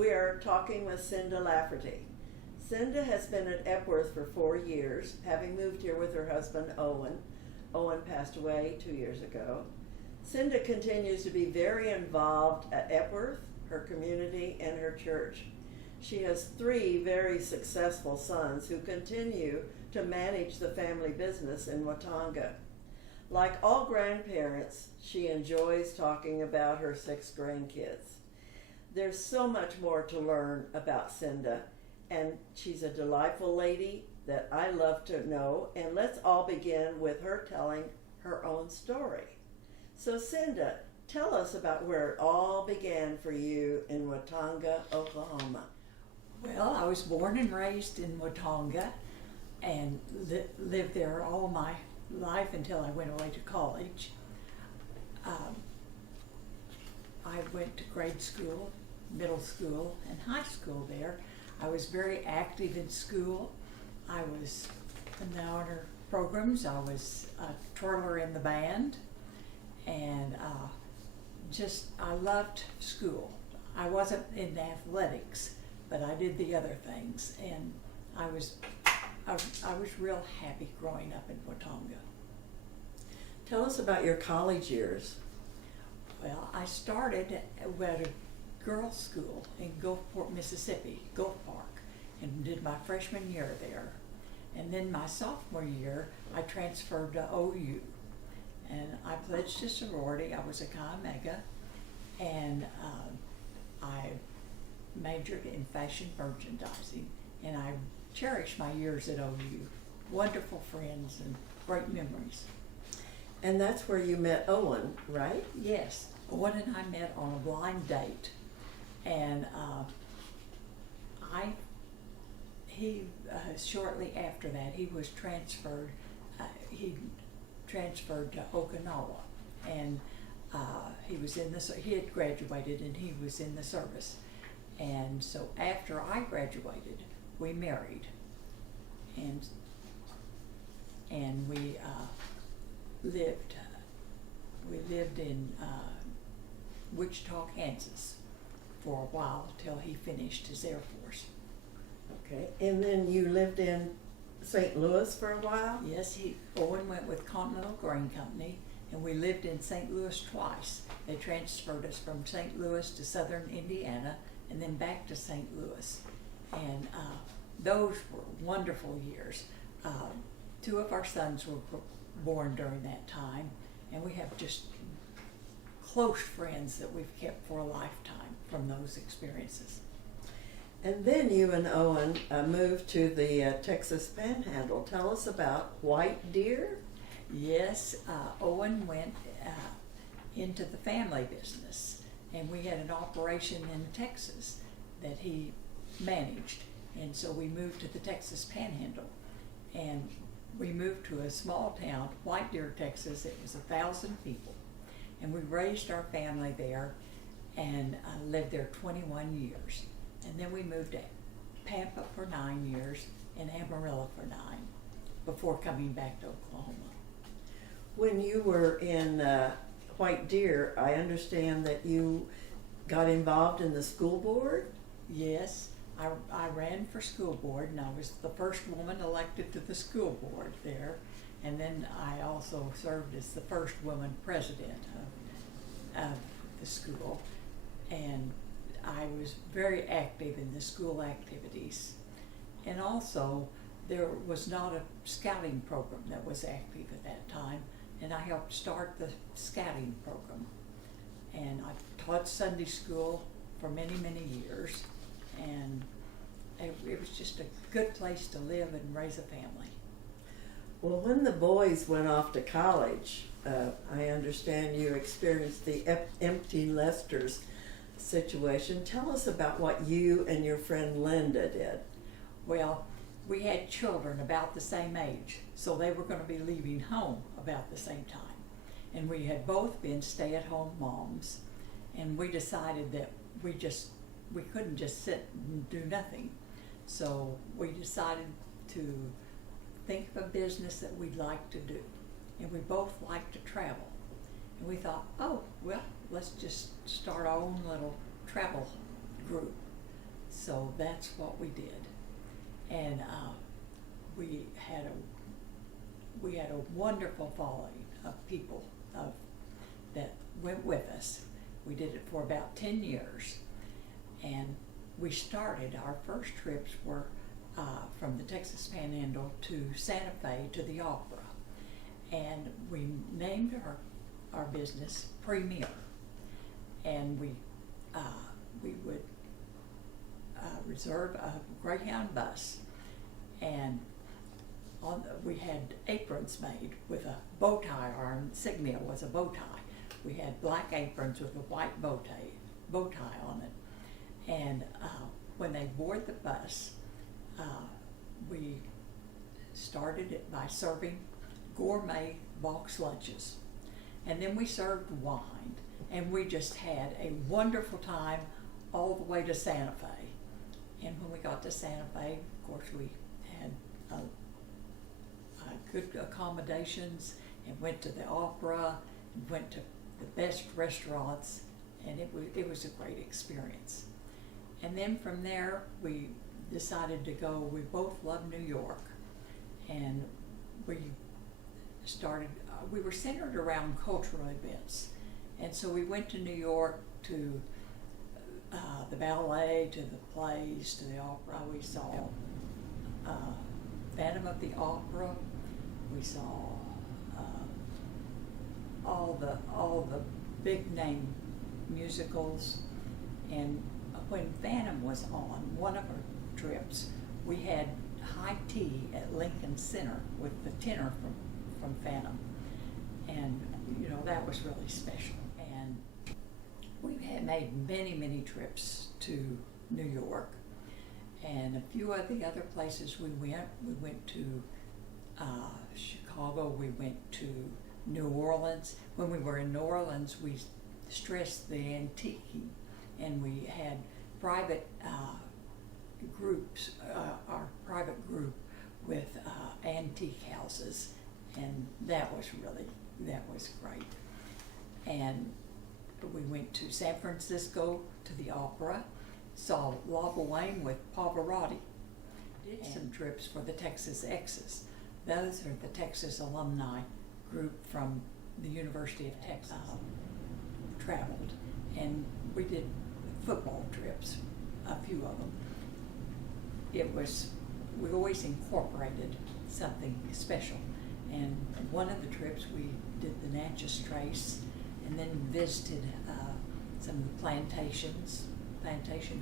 We are talking with Cinda Lafferty. Cinda has been at Epworth for 4 years, having moved here with her husband Owen. Owen passed away 2 years ago. Cinda continues to be very involved at Epworth, her community, and her church. She has 3 very successful sons who continue to manage the family business in Watonga. Like all grandparents, she enjoys talking about her 6 grandkids. There's so much more to learn about Cinda, and she's a delightful lady that I love to know, and let's all begin with her telling her own story. So Cinda, tell us about where it all began for you in Watonga, Oklahoma. Well, I was born and raised in Watonga and lived there all my life until I went away to college. I went to grade school, middle school, and high school there. I was very active in school. I was in the honor programs. I was a twirler in the band, and I loved school. I wasn't in athletics, but I did the other things, and I was real happy growing up in Watonga. Tell us about your college years. Well, I started at a girls' school in Gulfport, Mississippi, Gulf Park, and did my freshman year there. And then my sophomore year, I transferred to OU, and I pledged to sorority. I was a Chi Omega, and I majored in fashion merchandising, and I cherish my years at OU. Wonderful friends and great memories. And that's where you met Owen, right? Yes, Owen and I met on a blind date, and shortly after that he was transferred. He transferred to Okinawa, and he had graduated and he was in the service, and so after I graduated, we married, and we lived in Wichita, Kansas for a while till he finished his Air Force. Okay, and then you lived in St. Louis for a while? Yes, Owen went with Continental Grain Company, and we lived in St. Louis twice. They transferred us from St. Louis to southern Indiana and then back to St. Louis. And those were wonderful years. 2 of our sons were born during that time, and we have just close friends that we've kept for a lifetime from those experiences. And then you and Owen moved to the Texas Panhandle. Tell us about White Deer. Yes, Owen went into the family business, and we had an operation in Texas that he managed, and so we moved to the Texas Panhandle, and we moved to a small town, White Deer, Texas. It was 1,000 people, and we raised our family there and lived there 21 years. And then we moved to Pampa for 9 years and Amarillo for 9 before coming back to Oklahoma. When you were in White Deer, I understand that you got involved in the school board? Yes, I ran for school board, and I was the first woman elected to the school board there. And then I also served as the first woman president of the school. And I was very active in the school activities. And also, there was not a scouting program that was active at that time, and I helped start the scouting program. And I taught Sunday school for many, many years, and it was just a good place to live and raise a family. Well, when the boys went off to college, I understand you experienced the empty nesters situation. Tell us about what you and your friend Linda did. Well, we had children about the same age, so they were going to be leaving home about the same time. And we had both been stay-at-home moms, and we decided that we couldn't just sit and do nothing. So we decided to think of a business that we'd like to do. And we both like to travel. And we thought, oh, well, let's just start our own little travel group. So that's what we did. And we had a wonderful following of people that went with us. We did it for about 10 years. And we started, our first trips were from the Texas Panhandle to Santa Fe to the Opera. And we named our business Premier. And we would reserve a Greyhound bus, and we had aprons made with a bow tie. Our insignia was a bow tie. We had black aprons with a white bow tie on it. And when they board the bus, we started it by serving gourmet box lunches. And then we served wine, and we just had a wonderful time all the way to Santa Fe. And when we got to Santa Fe, of course, we had good accommodations and went to the opera and went to the best restaurants, and it was a great experience. And then from there, we decided to go. We both love New York, and we started. We were centered around cultural events, and so we went to New York to the ballet, to the plays, to the opera. We saw Phantom of the Opera. We saw all the big name musicals. And when Phantom was on one of our trips, we had high tea at Lincoln Center with the tenor from Phantom, and that was really special. And we had made many trips to New York, and a few of the other places we went to Chicago, we went to New Orleans. When we were in New Orleans, we stressed the antiquing, and we had private groups, our private group with antique houses, and that was great. And we went to San Francisco to the opera, saw La Boheme with Pavarotti, did some trips for the Texas Exes. Those are the Texas alumni group from the University of Texas. Traveled, and we did football trips, a few of them. We always incorporated something special. And one of the trips we did the Natchez Trace, and then visited some of the plantation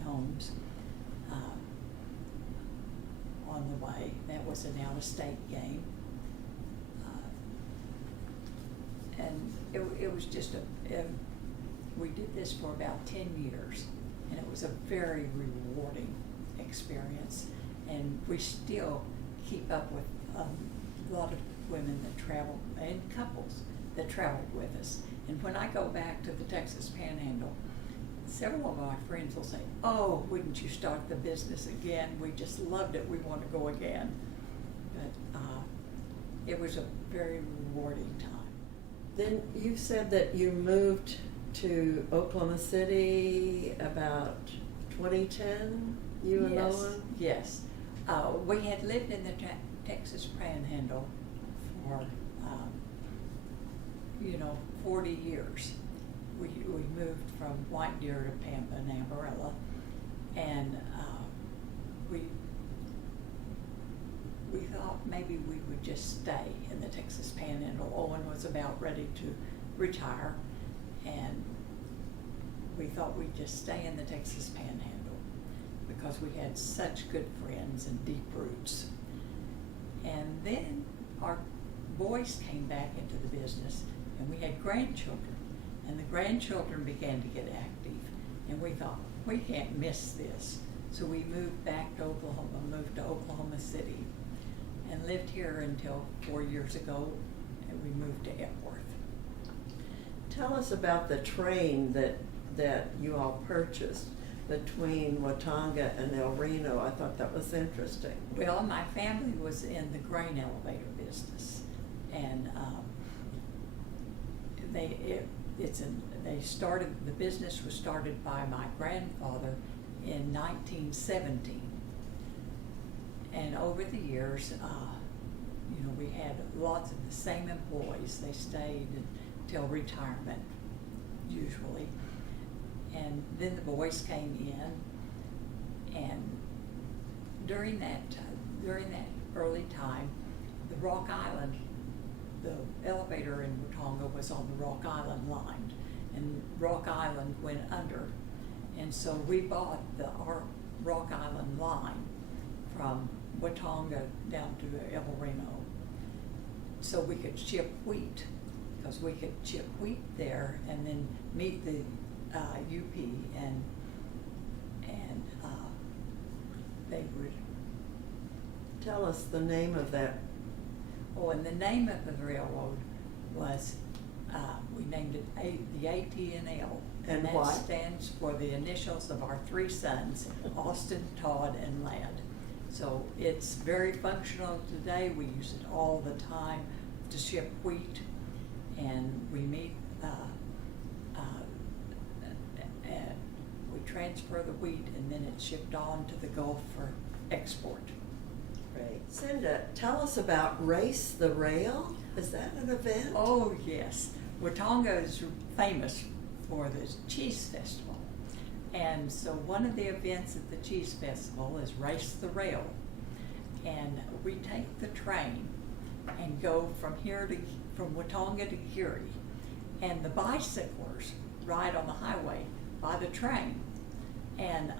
homes on the way. That was an out-of-state game. And it was just we did this for about 10 years, and it was a very rewarding experience. And we still keep up with a lot of women that travel, and couples that traveled with us. And when I go back to the Texas Panhandle, several of my friends will say, "Oh, wouldn't you start the business again? We just loved it. We want to go again." But it was a very rewarding time. Then you said that you moved to Oklahoma City about 2010, you and Owen? Yes. We had lived in the Texas Panhandle for 40 years. We moved from White Deer to Pampa and Amarillo, and we thought maybe we would just stay in the Texas Panhandle. Owen was about ready to retire, and we thought we'd just stay in the Texas Panhandle because we had such good friends and deep roots. And then our boys came back into the business, and we had grandchildren, and the grandchildren began to get active, and we thought, we can't miss this. So we moved back to Oklahoma, moved to Oklahoma City, and lived here until 4 years ago, and we moved to Epworth. Tell us about the train that you all purchased between Watauga and El Reno. I thought that was interesting. Well, my family was in the grain elevator business, and the business was started by my grandfather in 1917. And over the years, we had lots of the same employees. They stayed until retirement, usually. And then the boys came in, and during that early time, the Rock Island, the elevator in Watonga was on the Rock Island line, and Rock Island went under. And so we bought our Rock Island line from Watonga down to El Reno, so we could ship wheat, because we could ship wheat there and then meet the UP, and they would. Tell us the name of that. Oh, and the name of the railroad was, we named it the AT&L. And that what? Stands for the initials of our three sons, Austin, Todd, and Ladd. So it's very functional today. We use it all the time to ship wheat, and we meet, and we transfer the wheat, and then it's shipped on to the Gulf for export. Great. Cinda, tell us about Race the Rail. Is that an event? Oh, yes. Watonga is famous for the Cheese Festival. And so one of the events at the Cheese Festival is Race the Rail. And we take the train and go from Watonga to Curie. And the bicyclers ride on the highway by the train. And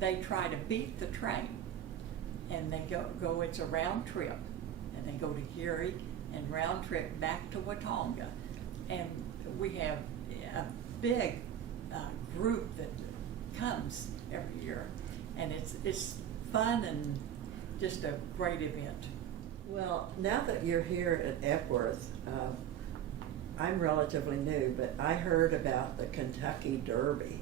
they try to beat the train. And they go, it's a round trip. And they go to Curie and round trip back to Watonga. And we have a big group that comes every year, and it's fun and just a great event. Well, now that you're here at Epworth, I'm relatively new, but I heard about the Kentucky Derby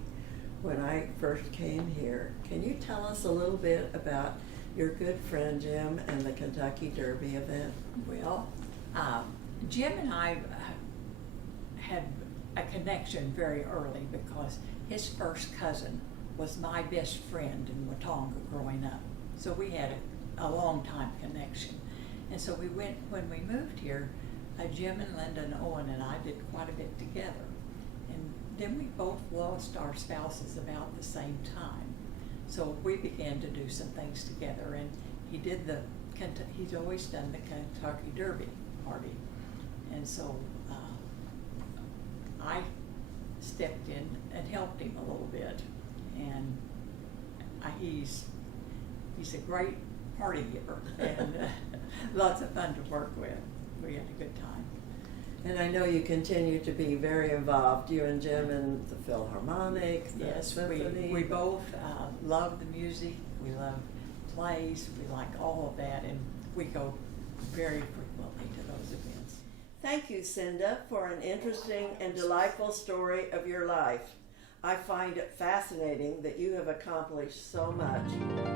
when I first came here. Can you tell us a little bit about your good friend Jim and the Kentucky Derby event? Well, Jim and I had a connection very early because his first cousin was my best friend in Watonga growing up. So we had a long time connection. And so we went, when we moved here, Jim and Linda and Owen and I did quite a bit together. And then we both lost our spouses about the same time. So we began to do some things together, and he did he's always done the Kentucky Derby party. And so I stepped in and helped him a little bit, and he's a great party giver and lots of fun to work with. We had a good time. And I know you continue to be very involved, you and Jim, in the Philharmonic, the Yes, symphony. we both love the music. We love plays. We like all of that, and we go very frequently to those events. Thank you, Cinda, for an interesting and delightful story of your life. I find it fascinating that you have accomplished so much.